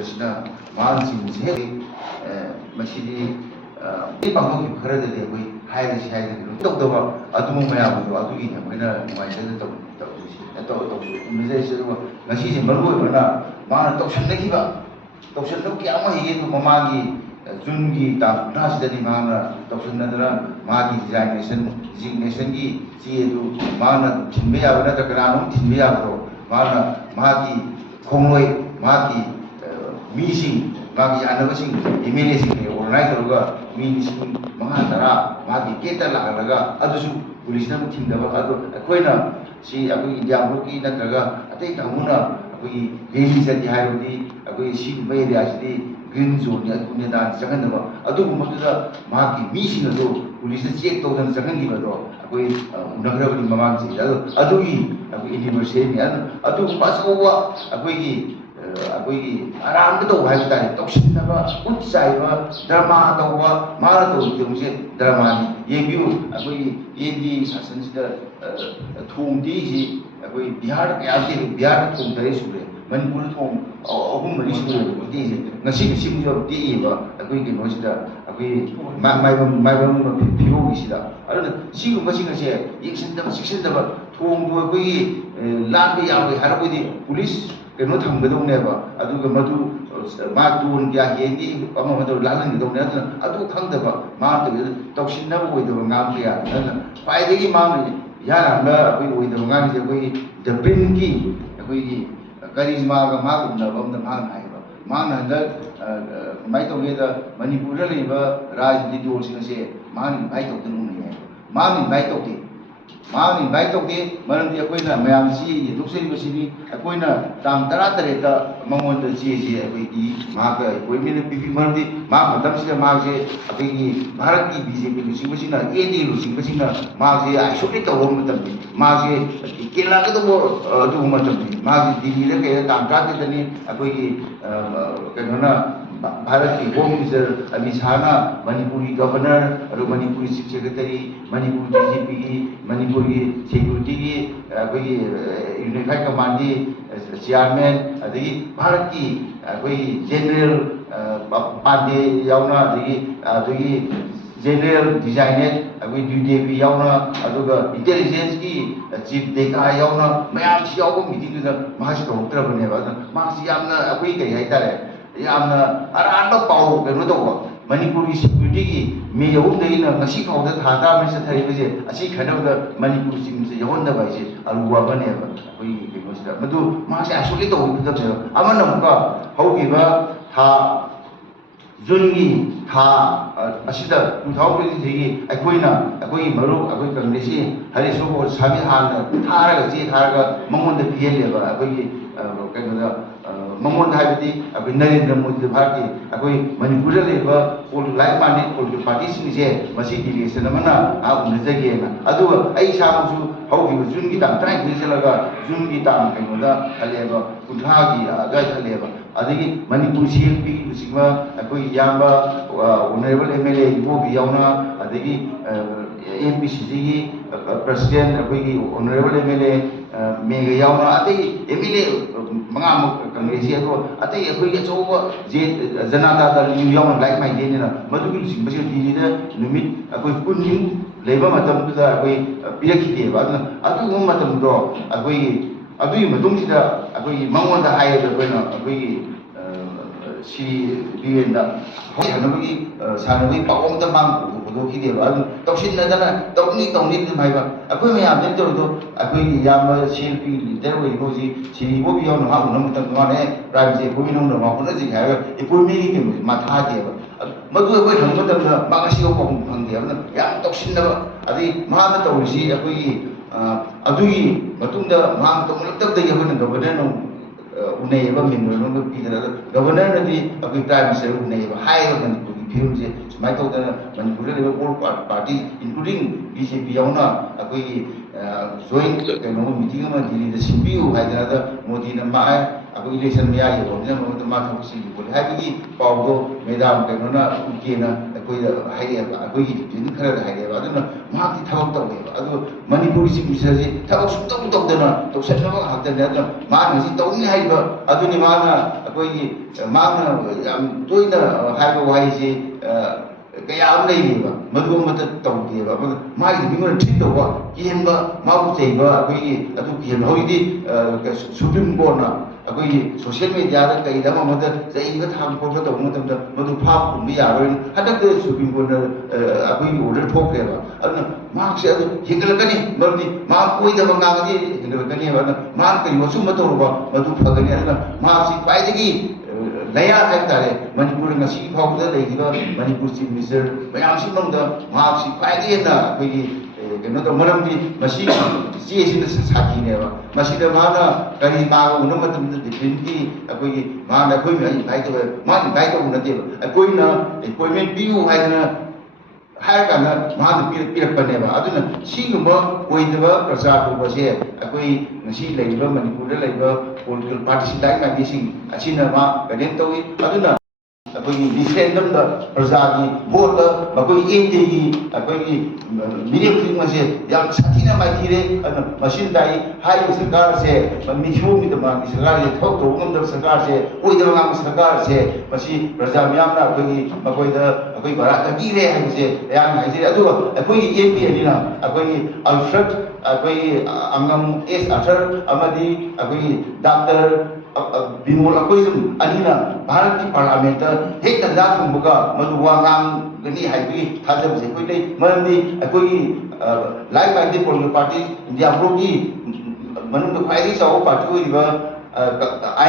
ꯁꯤꯅ ꯃꯍꯥꯛꯁꯤꯡꯁꯤ ꯍꯦꯛ ꯃꯁꯤꯗꯤ ꯄꯥꯡꯊꯣꯛꯈꯤꯕ ꯈꯔꯗꯗꯤ ꯑꯩꯈꯣꯏ ꯍꯥꯏꯔꯁꯤ ꯍꯥꯏꯔꯒꯗꯤ ꯇꯧꯗꯕ ꯑꯗꯨꯝꯕ ꯃꯌꯥꯝꯗꯣ ꯑꯗꯨꯒꯤꯅꯤ ꯑꯩꯈꯣꯏꯅ ꯅꯨꯡꯉꯥꯏꯖꯅ ꯇꯧꯖꯔꯤꯁꯤ ꯑꯗꯨꯒ ꯉꯁꯤꯁꯦ ꯃꯔꯨꯑꯣꯏꯕꯅ ꯃꯥꯅ ꯇꯧꯁꯟꯅꯕ ꯀꯌꯥ ꯑꯃ ꯍꯩꯌꯦ ꯃꯃꯥꯡꯒꯤ ꯖꯨꯟꯒꯤ ꯇꯥꯡ 18ꯁꯤꯗꯗꯤ ꯃꯥꯅ ꯇꯧꯁꯟꯅꯗꯅ ꯃꯥꯒꯤ ꯗꯤꯖꯤꯒꯅꯦꯁꯟꯒꯤ ꯆꯦ ꯑꯗꯨ ꯃꯥꯅ ꯊꯤꯟꯕ ꯌꯥꯕ ꯅꯠꯇ꯭ꯔꯒ ꯀꯅꯥꯅꯣꯝ ꯊꯤꯟꯕ ꯌꯥꯕꯗꯣ ꯃꯥꯅ ꯃꯥꯒꯤ ꯈꯣꯡꯂꯣꯏ ꯃꯥꯒꯤ ꯃꯤꯁꯤꯡ ꯃꯥꯒꯤ ꯌꯥꯅꯕꯁꯤꯡ MLAꯁꯤꯡ ꯑꯣꯔꯒꯅꯥꯏꯖ ꯇꯧꯔꯒ ꯃꯤ 5,000-10,000 ꯃꯥꯒꯤ ꯒꯦꯠꯇ ꯂꯥꯛꯍꯜꯂꯒ ꯑꯗꯨꯁꯨ ꯄꯨꯂꯤꯁꯅ ꯑꯃꯨꯛ ꯊꯤꯡꯗꯕ ꯑꯗꯣ ꯑꯩꯈꯣꯏꯅ ꯁꯤ ꯑꯩꯈꯣꯏꯒꯤ ꯏꯟꯗꯤꯌꯥ ꯕ꯭ꯂꯣꯛꯀꯤ ꯅꯠꯇ꯭ꯔꯒ ꯑꯇꯩ ꯀꯥꯡꯕꯨꯅ ꯑꯩꯈꯣꯏꯒꯤ ꯔꯦꯂꯤ ꯆꯠꯀꯦ ꯍꯥꯏꯔꯕꯗꯤ ꯑꯩꯈꯣꯏ ꯁꯤꯒꯨꯝꯕ ꯑꯦꯔꯤꯌꯥꯁꯤꯗꯤ ꯒ꯭ꯔꯤꯟ ꯖꯣꯟꯅꯤ ꯑꯗꯨꯅꯤ ꯑꯗꯥꯅꯤ ꯆꯪꯍꯟꯗꯕ ꯑꯗꯨꯒꯨꯝꯕꯗꯨꯗ ꯃꯍꯥꯛꯀꯤ ꯃꯤꯁꯤꯡ ꯑꯗꯨ ꯄꯨꯂꯤꯁꯅ ꯆꯦꯛ ꯇꯧꯗꯅ ꯆꯪꯍꯟꯈꯤꯕꯗꯣ ꯑꯩꯈꯣꯏ ꯎꯅꯈ꯭ꯔꯕꯅꯤ ꯃꯃꯥꯡ ꯆꯍꯤꯗ ꯑꯗꯨꯒꯤ ꯑꯩꯈꯣꯏ ꯑꯦꯅꯤꯚꯔꯁꯔꯤꯅꯤ ꯑꯗꯨꯒꯨꯝꯕ ꯑꯆꯧꯕ ꯑꯩꯈꯣꯏꯒꯤ ꯑꯔꯥꯟꯕ ꯇꯧꯕ ꯍꯥꯏꯕ ꯇꯥꯔꯦ ꯇꯧꯁꯤꯟꯅꯕ ꯎꯠ ꯆꯥꯏꯕ ꯗ꯭ꯔꯃꯥ ꯇꯧꯕ ꯃꯥꯅ ꯇꯧꯔꯤꯕꯁꯦ ꯗ꯭ꯔꯃꯥꯅꯤ ꯌꯦꯡꯕꯤꯌꯨ ꯑꯩꯈꯣꯏꯒꯤ ꯑꯦꯟꯒꯤ ꯁꯥꯁꯟꯁꯤꯗ ꯊꯣꯡ ꯇꯦꯛꯏꯁꯤ ꯑꯩꯈꯣꯏ ꯕꯤꯍꯥꯔꯗ ꯀꯌꯥ ꯇꯦꯛꯏ ꯕꯤꯍꯥꯔꯗ ꯊꯣꯡ 3 ꯁꯨꯔꯦ ꯃꯅꯤꯄꯨꯔꯗ ꯊꯣꯡ 3-4 ꯁꯨꯔꯦꯕ ꯇꯦꯛꯏꯁꯦ ꯉꯁꯤꯁꯨ ꯇꯦꯛꯏꯕ ꯑꯩꯈꯣꯏ ꯀꯩꯅꯣꯁꯤꯗ ꯑꯩꯈꯣꯏ ꯃꯥꯏꯕꯝ ꯐꯤꯕꯧꯒꯤꯁꯤꯗ ꯑꯗꯨꯅ ꯁꯤꯒꯨꯝꯕꯁꯤꯡ ꯑꯁꯦ ꯌꯦꯡꯁꯤꯟꯗꯕ ꯆꯦꯛꯁꯤꯟꯗꯕ ꯊꯣꯡꯗꯣ ꯑꯩꯈꯣꯏꯒꯤ ꯂꯥꯟꯕ ꯌꯥꯔꯣꯏ ꯍꯥꯏꯔꯕꯗꯤ ꯄꯨꯂꯤꯁ ꯀꯩꯅꯣ ꯊꯝꯒꯗꯧꯅꯦꯕ ꯑꯗꯨꯒ ꯃꯗꯨ ꯃꯥ ꯇꯣꯟ ꯀꯌꯥ ꯍꯦꯟꯒꯤ ꯑꯃ ꯇꯧꯔ ꯂꯥꯜꯍꯟꯒꯗꯧꯅꯦ ꯑꯗꯨꯅ ꯑꯗꯨ ꯈꯪꯗꯕ ꯃꯥꯅ ꯇꯧꯁꯤꯟꯅꯕ ꯑꯣꯏꯗꯕ ꯉꯥꯡ ꯀꯌꯥ ꯑꯗꯨꯅ ꯈ꯭ꯋꯥꯏꯗꯒꯤ ꯃꯥꯅ ꯏꯍꯥꯟ ꯍꯥꯟꯕ ꯑꯩꯈꯣꯏ ꯑꯣꯏꯗꯕ ꯉꯥꯡꯁꯦ ꯑꯩꯈꯣꯏꯒꯤ ꯗ ꯕ꯭ꯔꯤꯟꯒꯤ ꯑꯩꯈꯣꯏꯒꯤ ꯀꯔꯤꯖꯃꯥꯒ ꯃꯥꯒ ꯎꯅꯕ ꯑꯃꯗ ꯃꯥꯅ ꯍꯥꯏꯕ ꯃꯥꯅ ꯍꯟꯗꯛ ꯀꯃꯥꯏꯅ ꯇꯧꯒꯦꯗ ꯃꯅꯤꯄꯨꯔꯗ ꯂꯩꯕ ꯔꯥꯖꯅꯤꯇꯤ ꯗꯣꯜꯁꯤꯡ ꯑꯁꯦ ꯃꯥꯅ ꯏꯟꯚꯥꯏꯠ ꯇꯧꯗꯅ ꯎꯅꯩ ꯍꯥꯏꯕ ꯃꯥꯅ ꯏꯟꯚꯥꯏꯠ ꯇꯧꯗꯦ ꯃꯔꯝꯗꯤ ꯑꯩꯈꯣꯏꯅ ꯃꯌꯥꯝꯁꯤ ꯌꯦꯟꯊꯣꯛꯆꯔꯤꯕꯁꯤꯗꯤ ꯑꯩꯈꯣꯏꯅ ꯇꯥꯡ 18ꯗ ꯃꯉꯣꯟꯗ ꯆꯦꯁꯦ ꯑꯩꯈꯣꯏꯒꯤ ꯃꯍꯥꯛꯀ ꯑꯦꯄꯣꯏꯟꯃꯦꯟ ꯄꯤꯕꯤ ꯃꯔꯝꯗꯤ ꯃꯍꯥꯛ ꯃꯇꯝꯁꯤꯗ ꯃꯥꯁꯦ ꯑꯩꯈꯣꯏꯒꯤ ꯚꯥꯔꯠꯀꯤ BJP ꯂꯨꯆꯤꯡꯕꯁꯤꯡꯅ ꯑꯦꯟꯗꯤ ꯂꯨꯆꯤꯡꯕꯁꯤꯡꯅ ꯃꯥꯁꯦ ꯑꯥꯏꯁꯣꯂꯦꯠ ꯇꯧꯕ ꯃꯇꯝꯅꯤ ꯃꯥꯁꯦ ꯀꯦꯜꯂꯛꯀꯗꯧꯕ ꯑꯗꯨꯒꯨꯝꯕ ꯃꯇꯝꯅꯤ ꯃꯥꯁꯦ ꯗꯤꯜꯂꯤꯗ ꯀꯩꯗ ꯇꯥꯡ 18ꯗꯅꯤ ꯑꯩꯈꯣꯏꯒꯤ ꯀꯩꯅꯣꯅ ꯚꯥꯔꯠꯀꯤ ꯍꯣꯝ ꯃꯤꯅꯤꯁꯇꯔ ꯑꯃꯤꯠ ꯁꯥꯍꯅ ꯃꯅꯤꯄꯨꯔꯒꯤ ꯒꯚꯔꯅꯔ ꯑꯗꯨꯒ ꯃꯅꯤꯄꯨꯔꯤ ꯆꯤꯐ ꯁꯦꯀ꯭ꯔꯦꯇꯔꯤ ꯃꯅꯤꯄꯨꯔ DGPꯒꯤ ꯃꯅꯤꯄꯨꯔꯒꯤ ꯁꯦꯀ꯭ꯌꯨꯔꯤꯇꯤꯒꯤ ꯑꯩꯈꯣꯏꯒꯤ ꯌꯨꯅꯤꯐꯥꯏꯠ ꯀꯃꯥꯟꯗꯤ ꯆꯤꯌꯥꯔꯃꯦꯟ ꯑꯗꯒꯤ ꯚꯥꯔꯠꯀꯤ ꯑꯩꯈꯣꯏꯒꯤ ꯖꯦꯅꯔꯦꯜ ꯄꯥꯟꯗꯦ ꯌꯥꯎꯅ ꯑꯗꯒꯤ ꯖꯦꯅꯔꯦꯜ ꯗꯤꯖꯥꯏꯅꯦꯠ ꯑꯩꯈꯣꯏ ꯗ꯭ꯌꯨꯗꯦꯕꯤ ꯌꯥꯎꯅ ꯑꯗꯨꯒ ꯏꯟꯇꯦꯂꯤꯖꯦꯟꯁꯀꯤ ꯆꯤꯐ ꯗꯦꯀꯥ ꯌꯥꯎꯅ ꯃꯌꯥꯝꯁꯤ ꯌꯥꯎꯕ ꯃꯤꯇꯤꯡꯗꯨꯗ ꯃꯍꯥꯛꯁꯤ ꯀꯧꯔꯛꯇ꯭ꯔꯕꯅꯦꯕ ꯑꯗꯨꯅ ꯃꯍꯥꯛꯁꯤ ꯌꯥꯝꯅ ꯑꯩꯈꯣꯏ ꯀꯔꯤ ꯍꯥꯏꯇꯥꯔꯦ ꯌꯥꯝꯅ ꯑꯔꯥꯟꯕ ꯄꯥꯎ ꯀꯩꯅꯣ ꯇꯧꯕ ꯃꯅꯤꯄꯨꯔꯒꯤ ꯁꯦꯀ꯭ꯌꯨꯔꯤꯇꯤꯒꯤ ꯃꯦ 6ꯗꯒꯤꯅ ꯉꯁꯤ ꯐꯥꯎꯗ ꯊꯥ 10 ꯆꯠꯊꯔꯤꯕꯁꯦ ꯑꯁꯤ ꯈꯟꯅꯕꯗ ꯃꯅꯤꯄꯨꯔ ꯆꯤꯡꯁꯦ ꯌꯥꯎꯍꯟꯗꯕ ꯍꯥꯏꯁꯦ ꯑꯔꯨꯕ ꯑꯃꯅꯦꯕ ꯑꯩꯈꯣꯏꯒꯤ ꯀꯩꯅꯣꯁꯤꯗ ꯃꯗꯨ ꯃꯍꯥꯛꯁꯦ ꯑꯥꯏꯁꯣꯂꯦꯠ ꯇꯧꯕꯤꯒꯗꯕꯅꯦꯕ ꯑꯃꯅ ꯑꯃꯨꯛꯀ ꯍꯧꯈꯤꯕ ꯊꯥ ꯖꯨꯟꯒꯤ ꯊꯥ ꯑꯁꯤꯗ 2023ꯒꯤ ꯑꯩꯈꯣꯏꯒꯤ ꯃꯔꯨꯞ ꯑꯩꯈꯣꯏ ꯀꯪꯒ꯭ꯔꯦꯁꯤ ꯍꯔꯤꯁ ꯁꯥꯃꯤ ꯍꯥꯟꯅ ꯊꯥꯔꯒ ꯆꯦ ꯊꯥꯔꯒ ꯃꯉꯣꯟꯗ ꯄꯤꯍꯜꯂꯦꯕ ꯑꯩꯈꯣꯏꯒꯤ ꯀꯩꯅꯣꯗ ꯃꯉꯣꯟꯗ ꯍꯥꯏꯕꯗꯤ ꯑꯩꯈꯣꯏ ꯅꯔꯦꯟꯗ꯭ꯔ ꯃꯣꯗꯤ ꯚꯥꯔꯠꯀꯤ ꯑꯩꯈꯣꯏ ꯃꯅꯤꯄꯨꯔꯗ ꯂꯩꯕ ꯂꯥꯏꯛ ꯃꯥꯏꯟꯗꯦꯠ ꯄꯣꯂꯤꯇꯤꯀꯦꯜ ꯄꯥꯔꯇꯤꯁꯤꯡꯁꯦ ꯃꯁꯤ ꯗꯤꯂꯦꯁꯟ ꯑꯃꯅ ꯎꯅꯖꯒꯦꯅ ꯑꯗꯨꯒ ꯑꯩ ꯏꯁꯥꯃꯛꯁꯨ ꯍꯧꯈꯤꯕ ꯖꯨꯟꯒꯤ ꯇꯥꯡ 23 ꯆꯠꯂꯒ ꯖꯨꯟꯒꯤ ꯇꯥꯡ ꯀꯩꯅꯣꯗ ꯍꯜꯂꯦꯕ 30ꯒꯤ ꯑꯗꯨꯋꯥꯏꯗ ꯍꯜꯂꯦꯕ ꯑꯗꯒꯤ ꯃꯅꯤꯄꯨꯔ CLPꯒꯤ ꯂꯨꯆꯤꯡꯕ ꯑꯩꯈꯣꯏ ꯏꯌꯥꯝꯕ ꯑꯣꯅꯔꯦꯕꯜ MLA ꯏꯕꯣꯕꯤ ꯌꯥꯎꯅ ꯑꯗꯒꯤ MPCCꯒꯤ ꯄ꯭ꯔꯁꯤꯗꯦꯟ ꯑꯩꯈꯣꯏꯒꯤ ꯑꯣꯅꯔꯦꯕꯜ MLA ꯃꯦꯒ ꯌꯥꯎꯅ ꯑꯇꯩ MLA 5ꯃꯨꯛ ꯀꯪꯒ꯭ꯔꯦꯁꯤ ꯑꯗꯣ ꯑꯇꯩ ꯑꯩꯈꯣꯏꯒꯤ ꯑꯆꯧꯕ ꯖꯅꯇꯥ ꯗꯜ ꯌꯥꯎꯅ ꯂꯥꯏꯛ ꯃꯥꯏꯟꯗꯦꯠꯅꯤꯅ ꯃꯗꯨꯒꯤ ꯂꯨꯆꯤꯡꯕꯁꯤꯡ ꯗꯤꯜꯂꯤꯗ ꯅꯨꯃꯤꯠ ꯑꯩꯈꯣꯏ 10 ꯂꯩꯕ ꯃꯇꯝꯗꯨꯗ ꯑꯩꯈꯣꯏ ꯄꯤꯔꯛꯈꯤꯗꯦꯕ ꯑꯗꯨꯅ ꯑꯗꯨꯒꯨꯝꯕ ꯃꯇꯝꯗꯣ ꯑꯩꯈꯣꯏꯒꯤ ꯑꯗꯨꯒꯤ ꯃꯇꯨꯡꯁꯤꯗ ꯑꯩꯈꯣꯏꯒꯤ ꯃꯉꯣꯟꯗ ꯍꯥꯏꯌꯦꯕ ꯑꯩꯈꯣꯏꯅ ꯑꯩꯈꯣꯏꯒꯤ ꯁꯤ BNꯗ ꯁꯥꯟꯅꯕꯒꯤ ꯄꯥꯎ ꯑꯃꯇ ꯄꯨꯊꯣꯛꯈꯤꯗꯦꯕ ꯑꯗꯨ ꯇꯧꯁꯤꯟꯅꯗꯅ ꯇꯧꯅꯤ ꯑꯗꯨꯝ ꯍꯥꯏꯕ ꯑꯩꯈꯣꯏ ꯃꯌꯥꯝꯗꯒꯤ ꯇꯧꯔꯤꯗꯣ ꯑꯩꯈꯣꯏꯒꯤ ꯏꯌꯥꯝꯕ CLP ꯂꯤꯗꯔ ꯑꯣꯏꯔꯤꯕ ꯍꯧꯖꯤꯛ ꯁꯤꯔꯤ ꯏꯕꯣꯕꯤ ꯌꯥꯎꯅ ꯃꯥ ꯎꯅꯕ ꯃꯇꯝꯗ ꯃꯥꯅ ꯄ꯭ꯔꯥꯏꯝꯁꯦ ꯑꯩꯈꯣꯏꯒꯤ ꯅꯧꯅ ꯃꯥ ꯍꯣꯠꯅꯁꯤꯒꯦ ꯍꯥꯏꯔꯒ ꯑꯦꯄꯣꯏꯟꯃꯦꯟꯒꯤ ꯀꯩꯅꯣꯁꯦ ꯃꯥ ꯊꯥꯗꯦꯕ ꯃꯗꯨ ꯑꯩꯈꯣꯏ ꯍꯪꯕ ꯃꯇꯝꯗ ꯃꯥ ꯉꯁꯤꯐꯥꯎ ꯄꯥꯎ ꯐꯪꯗꯦ ꯑꯗꯨꯅ ꯌꯥꯝ ꯇꯧꯁꯤꯟꯅꯕ ꯑꯗꯩ ꯃꯍꯥꯛꯅ ꯇꯧꯔꯤꯁꯤ ꯑꯩꯈꯣꯏꯒꯤ ꯑꯗꯨꯒꯤ ꯃꯇꯨꯡꯗ ꯃꯍꯥꯛꯅ ꯇꯧꯅꯔꯛꯇꯕꯗꯒꯤ ꯑꯩꯈꯣꯏꯅ ꯒꯚꯔꯅꯔꯅ ꯎꯅꯩꯌꯦꯕ ꯃꯦꯃꯣꯔꯦꯟꯗꯝ ꯄꯤꯗꯅ ꯒꯚꯔꯅꯔꯅꯗꯤ ꯑꯩꯈꯣꯏ ꯄ꯭ꯔꯥꯏꯝ ꯃꯤꯅꯤꯁꯇꯔ ꯎꯅꯩꯌꯦꯕ ꯍꯥꯏꯌꯦꯕ ꯃꯅꯤꯄꯨꯔꯒꯤ ꯐꯤꯕꯝꯁꯦ ꯁꯨꯃꯥꯏꯅ ꯇꯧꯗꯅ ꯃꯅꯤꯄꯨꯔꯗ ꯂꯩꯕ ꯑꯣꯜ ꯄꯥꯔꯇꯤ ꯏꯟꯀ꯭ꯂꯨꯗꯤꯡ BJP ꯌꯥꯎꯅ ꯑꯩꯈꯣꯏꯒꯤ ꯖꯣꯏꯟ ꯀꯩꯅꯣ ꯃꯤꯇꯤꯡ ꯑꯃ ꯗꯤꯜꯂꯤꯗ ꯁꯤꯟꯕꯤꯌꯨ ꯍꯥꯏꯗꯅ ꯃꯣꯗꯤꯅ ꯑꯩꯈꯣꯏ ꯏꯂꯦꯛꯁꯟ ꯃꯌꯥ ꯌꯧꯔꯕꯅꯤꯅ ꯃꯉꯣꯟꯗ ꯃꯥ ꯊꯕꯛꯁꯤꯡ ꯈꯣꯠꯂꯤ ꯍꯥꯏꯕꯒꯤ ꯄꯥꯎꯗꯣ ꯃꯦꯗꯥꯝ ꯀꯩꯅꯣꯅ ꯎꯠꯀꯦꯅ ꯑꯩꯈꯣꯏꯗ ꯍꯥꯏꯔꯛꯑꯦꯕ ꯑꯩꯈꯣꯏꯒꯤ ꯗꯤꯚꯤꯖꯟ ꯈꯔꯗ ꯍꯥꯏꯔꯛꯑꯦꯕ ꯑꯗꯨꯅ ꯃꯍꯥꯛꯇꯤ ꯊꯕꯛ ꯇꯧꯋꯦꯕ ꯑꯗꯨ ꯃꯅꯤꯄꯨꯔꯒꯤ ꯆꯤꯐ ꯃꯤꯅꯤꯁꯇꯔꯁꯤ ꯊꯕꯛ ꯁꯨꯡꯇꯧ ꯇꯧꯗꯅ ꯇꯧꯁꯟꯅꯕ ꯉꯥꯛꯇꯅꯦ ꯑꯗꯨꯅ ꯃꯥꯅ ꯉꯁꯤ ꯇꯧꯅꯤ ꯍꯥꯏꯕ ꯑꯗꯨꯅꯤ ꯃꯥꯅ ꯑꯩꯈꯣꯏꯒꯤ ꯃꯥꯅ ꯌꯥꯝ ꯇꯣꯏꯅ ꯍꯥꯏꯕ ꯋꯥꯍꯩꯁꯤ ꯀꯌꯥ ꯑꯃ ꯂꯩꯔꯤꯕ ꯃꯗꯨ ꯑꯃꯠꯇ ꯇꯧꯗꯦꯕ ꯃꯥꯒꯤ ꯃꯤꯉꯣꯟꯗ ꯇ꯭ꯔꯤꯠ ꯇꯧꯕ ꯀꯤꯍꯟꯕ ꯃꯥꯕꯨ ꯆꯩꯕ ꯑꯩꯈꯣꯏꯒꯤ ꯑꯗꯨ ꯀꯤꯍꯟꯕ ꯍꯧꯖꯤꯛꯇꯤ ꯁꯨꯄ꯭ꯔꯤꯝ ꯀꯣꯔꯠꯅ ꯑꯩꯈꯣꯏꯒꯤ ꯁꯣꯁꯤꯌꯦꯜ ꯃꯦꯗꯤꯌꯥꯗ ꯀꯩꯗ ꯑꯃꯗ ꯆꯩꯕ ꯊꯥꯕ ꯈꯣꯠꯄ ꯇꯧꯕ ꯃꯇꯝꯗ ꯃꯗꯨ ꯐꯥꯕ ꯄꯨꯟꯕ ꯌꯥꯔꯣꯏꯅ ꯍꯟꯗꯛꯇ ꯁꯨꯄ꯭ꯔꯤꯝ ꯀꯣꯔꯠꯅ ꯑꯩꯈꯣꯏꯒꯤ ꯑꯣꯔꯗꯔ ꯊꯣꯛꯈ꯭ꯔꯦꯕ ꯑꯗꯨꯅ ꯃꯍꯥꯛꯁꯦ ꯑꯗꯨ ꯍꯦꯟꯒꯠꯂꯛꯀꯅꯤ ꯃꯔꯝꯗꯤ ꯃꯥ ꯀꯣꯏꯗꯕ ꯉꯥꯡꯉꯗꯤ ꯍꯦꯟꯒꯠꯂꯛꯀꯅꯦꯕ ꯑꯗꯨꯅ ꯃꯥꯅ ꯀꯔꯤ ꯑꯆꯨꯝꯕ ꯇꯧꯔꯨꯕ ꯃꯗꯨ ꯐꯒꯅꯤ ꯑꯗꯨꯅ ꯃꯍꯥꯛꯁꯤ ꯈ꯭ꯋꯥꯏꯗꯒꯤ ꯂꯩꯌꯥ ꯍꯥꯏꯕ ꯇꯥꯔꯦ ꯃꯅꯤꯄꯨꯔ ꯉꯁꯤ ꯐꯥꯎꯕꯗ ꯂꯩꯔꯤꯕ ꯃꯅꯤꯄꯨꯔ ꯆꯤꯐ ꯃꯤꯅꯤꯁꯇꯔ ꯃꯌꯥꯝꯁꯤ ꯃꯅꯨꯡꯗ ꯃꯍꯥꯛꯁꯤ ꯈ꯭ꯋꯥꯏꯗꯒꯤ ꯍꯦꯟꯅ ꯑꯩꯈꯣꯏꯒꯤ ꯀꯩꯅꯣ ꯇꯧ ꯃꯔꯝꯗꯤ ꯃꯁꯤ ꯆꯦꯁꯤꯅ ꯁꯥꯈꯤꯅꯦꯕ ꯃꯁꯤꯗ ꯃꯥꯅ ꯀꯔꯤ ꯃꯥꯒ ꯎꯅꯕ ꯃꯇꯝꯗ ꯗꯤꯐꯦꯟꯁꯀꯤ ꯑꯩꯈꯣꯏꯒꯤ ꯃꯥꯅ ꯑꯩꯈꯣꯏ ꯏꯟꯚꯥꯏꯠ ꯇꯧꯋꯦ ꯃꯥꯅ ꯏꯟꯚꯥꯏꯠ ꯇꯧꯕ ꯅꯠꯇꯦꯕ ꯑꯩꯈꯣꯏꯅ ꯑꯦꯄꯣꯏꯟꯃꯦꯟ ꯄꯤꯌꯨ ꯍꯥꯏꯗꯅ ꯍꯥꯏꯔꯀꯥꯟꯗ ꯃꯥꯅ ꯄꯤꯔꯛꯄꯅꯦꯕ ꯑꯗꯨꯅ ꯁꯤꯒꯨꯝꯕ ꯑꯣꯏꯗꯕ ꯄ꯭ꯔꯆꯥꯔ ꯇꯧꯕꯁꯦ ꯑꯩꯈꯣꯏ ꯉꯁꯤ ꯂꯩꯔꯤꯕ ꯃꯅꯤꯄꯨꯔꯗ ꯂꯩꯔꯤꯕ ꯄꯣꯂꯤꯇꯤꯀꯦꯜ ꯄꯥꯔꯇꯤ ꯂꯥꯏꯛ ꯃꯥꯏꯕꯤꯁꯤꯡ ꯑꯁꯤꯅ ꯃꯥ ꯀꯟꯗꯦꯝ ꯇꯧꯏ ꯑꯗꯨꯅ ꯑꯩꯈꯣꯏꯒꯤ ꯔꯤꯐꯔꯦꯟꯗꯝꯗ ꯄ꯭ꯔꯖꯥꯒꯤ ꯚꯣꯠꯇ ꯑꯩꯈꯣꯏ ꯑꯦꯟꯗꯤꯒꯤ ꯑꯩꯈꯣꯏꯒꯤ ꯃꯤꯔꯦꯞ ꯈꯨꯗꯤꯡꯃꯛꯁꯦ ꯌꯥꯝ ꯁꯥꯊꯤꯅ ꯃꯥꯏꯊꯤꯔꯦ ꯑꯗꯨꯅ ꯃꯁꯤꯅ ꯇꯥꯛꯏ ꯍꯥꯏꯔꯤꯕ ꯁꯔꯀꯥꯔꯁꯦ ꯃꯤꯁꯣꯡꯒꯤꯗꯃꯛ ꯁꯔꯀꯥꯔꯁꯦ ꯊꯕꯛ ꯇꯧꯕ ꯉꯝꯗꯕ ꯁꯔꯀꯥꯔꯁꯦ ꯑꯣꯏꯗꯕ ꯉꯥꯡꯕ ꯁꯔꯀꯥꯔꯁꯦ ꯃꯁꯤ ꯄ꯭ꯔꯖꯥ ꯃꯤꯌꯥꯝꯅ ꯑꯩꯈꯣꯏꯒꯤ ꯃꯈꯣꯏꯗ ꯑꯩꯈꯣꯏ ꯚꯥꯔꯠ ꯄꯤꯔꯦ ꯍꯥꯏꯕꯁꯦ ꯑꯌꯥꯝꯕ ꯍꯥꯏꯖꯔꯤ ꯑꯗꯨꯒ ꯑꯩꯈꯣꯏꯒꯤ ꯑꯦꯝ ꯄꯤ ꯑꯅꯤꯅ ꯑꯩꯈꯣꯏꯒꯤ ꯑꯜꯐ꯭ꯔꯦꯠ ꯑꯩꯈꯣꯏꯒꯤ ꯑꯉꯝ ꯑꯦꯁ ꯑꯊꯔ ꯑꯃꯗꯤ ꯑꯩꯈꯣꯏꯒꯤ ꯗꯥꯛꯇꯔ ꯕꯤꯅꯣꯜ ꯑꯩꯈꯣꯏꯁꯨ ꯑꯅꯤꯅ ꯚꯥꯔꯠꯀꯤ ꯄꯥꯔꯂꯥꯃꯦꯟꯇ ꯍꯦꯛ ꯇꯟꯖꯥ ꯐꯪꯕꯒ ꯃꯗꯨ ꯋꯥ ꯉꯥꯡꯒꯅꯤ ꯍꯥꯏꯕꯒꯤ ꯊꯥꯖꯕꯁꯦ ꯑꯩꯈꯣꯏ ꯂꯩ ꯃꯔꯝꯗꯤ ꯑꯩꯈꯣꯏꯒꯤ like minded political party India ꯕ꯭ꯂꯣꯛꯀꯤ ꯃꯅꯨꯡꯗ ꯈ꯭ꯋꯥꯏꯗꯒꯤ ꯆꯥꯎꯕ ꯄꯥꯔꯇꯤ ꯑꯣꯏꯔꯤꯕ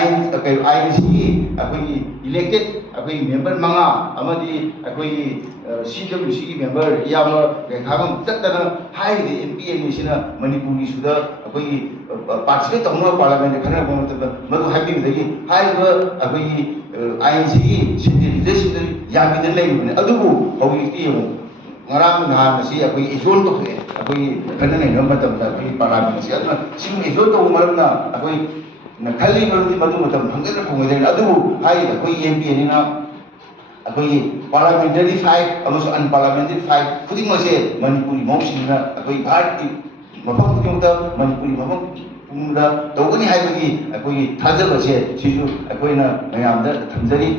INC ꯑꯩꯈꯣꯏꯒꯤ ꯏꯂꯦꯛꯇꯦꯠ ꯑꯩꯈꯣꯏꯒꯤ ꯃꯦꯝꯕꯔ 5 ꯑꯃꯗꯤ ꯑꯩꯈꯣꯏꯒꯤ CWCꯒꯤ ꯃꯦꯝꯕꯔ ꯏꯌꯥꯝꯕ ꯀꯩꯈꯥꯕꯝ ꯆꯠꯇꯅ ꯍꯥꯏꯔꯤꯕ MP ꯑꯅꯤꯁꯤꯅ ꯃꯅꯤꯄꯨꯔꯒꯤꯁꯨꯗ ꯑꯩꯈꯣꯏꯒꯤ ꯄꯥꯔꯇꯤꯁꯤꯄꯦꯠ ꯇꯧꯅꯕ ꯄꯥꯔꯂꯥꯃꯦꯟꯗ ꯈꯟꯅꯔꯛꯄ ꯃꯇꯝꯗ ꯃꯗꯨ ꯍꯥꯏꯕꯤꯕꯗꯒꯤ ꯍꯥꯏꯔꯤꯕ ꯑꯩꯈꯣꯏꯒꯤ INCꯒꯤ ꯁꯤꯟꯗꯤꯀꯦꯠꯁꯤꯡꯗ ꯌꯥꯕꯤꯗꯅ ꯂꯩꯔꯤꯕꯅꯤ ꯑꯗꯨꯕꯨ ꯍꯧꯖꯤꯛꯇꯤ ꯌꯦꯡꯉꯨ ꯉꯔꯥꯡ ꯅꯍꯥꯟ ꯑꯁꯤ ꯑꯩꯈꯣꯏ ꯑꯦꯖꯣꯟ ꯇꯧꯊꯣꯛꯑꯦ ꯑꯩꯈꯣꯏꯒꯤ ꯈꯟꯅ ꯅꯩꯅꯕ ꯃꯇꯝꯗ ꯑꯩꯈꯣꯏꯒꯤ ꯄꯥꯔꯂꯥꯃꯦꯟꯁꯤ ꯑꯗꯨꯅ ꯁꯤꯒꯨꯝꯕ ꯑꯦꯖꯣꯟ ꯇꯧꯕ ꯃꯔꯝꯅ ꯑꯩꯈꯣꯏ ꯈꯜꯂꯤ ꯃꯔꯝꯗꯤ ꯃꯗꯨ ꯃꯇꯝ ꯐꯪꯒꯗ꯭ꯔꯥ ꯐꯪꯉꯣꯏꯗ꯭ꯔꯥ ꯑꯗꯨꯕꯨ ꯍꯥꯏꯔꯤꯕ ꯑꯩꯈꯣꯏ MP ꯑꯅꯤꯅ ꯑꯩꯈꯣꯏꯒꯤ ꯄꯥꯔꯂꯥꯃꯦꯟꯇꯔꯤ ꯐꯥꯏꯠ ꯑꯃꯁꯨꯡ ꯑꯟꯄꯥꯔꯂꯥꯃꯦꯟꯇꯔꯤ ꯐꯥꯏꯠ ꯈꯨꯗꯤꯡꯃꯛꯁꯦ ꯃꯅꯤꯄꯨꯔꯤ ꯃꯍꯧꯁꯤꯡꯅ ꯑꯩꯈꯣꯏ ꯚꯥꯔꯠꯀꯤ ꯃꯐꯝ ꯈꯨꯗꯤꯡꯃꯛꯇ ꯃꯅꯤꯄꯨꯔꯤ ꯃꯐꯝ ꯄꯨꯝꯕꯗ ꯇꯧꯒꯅꯤ ꯍꯥꯏꯕꯒꯤ ꯑꯩꯈꯣꯏꯒꯤ ꯊꯥꯖꯕꯁꯦ ꯁꯤꯁꯨ ꯑꯩꯈꯣꯏꯅ ꯃꯌꯥꯝꯗ ꯊꯝꯖꯔꯤ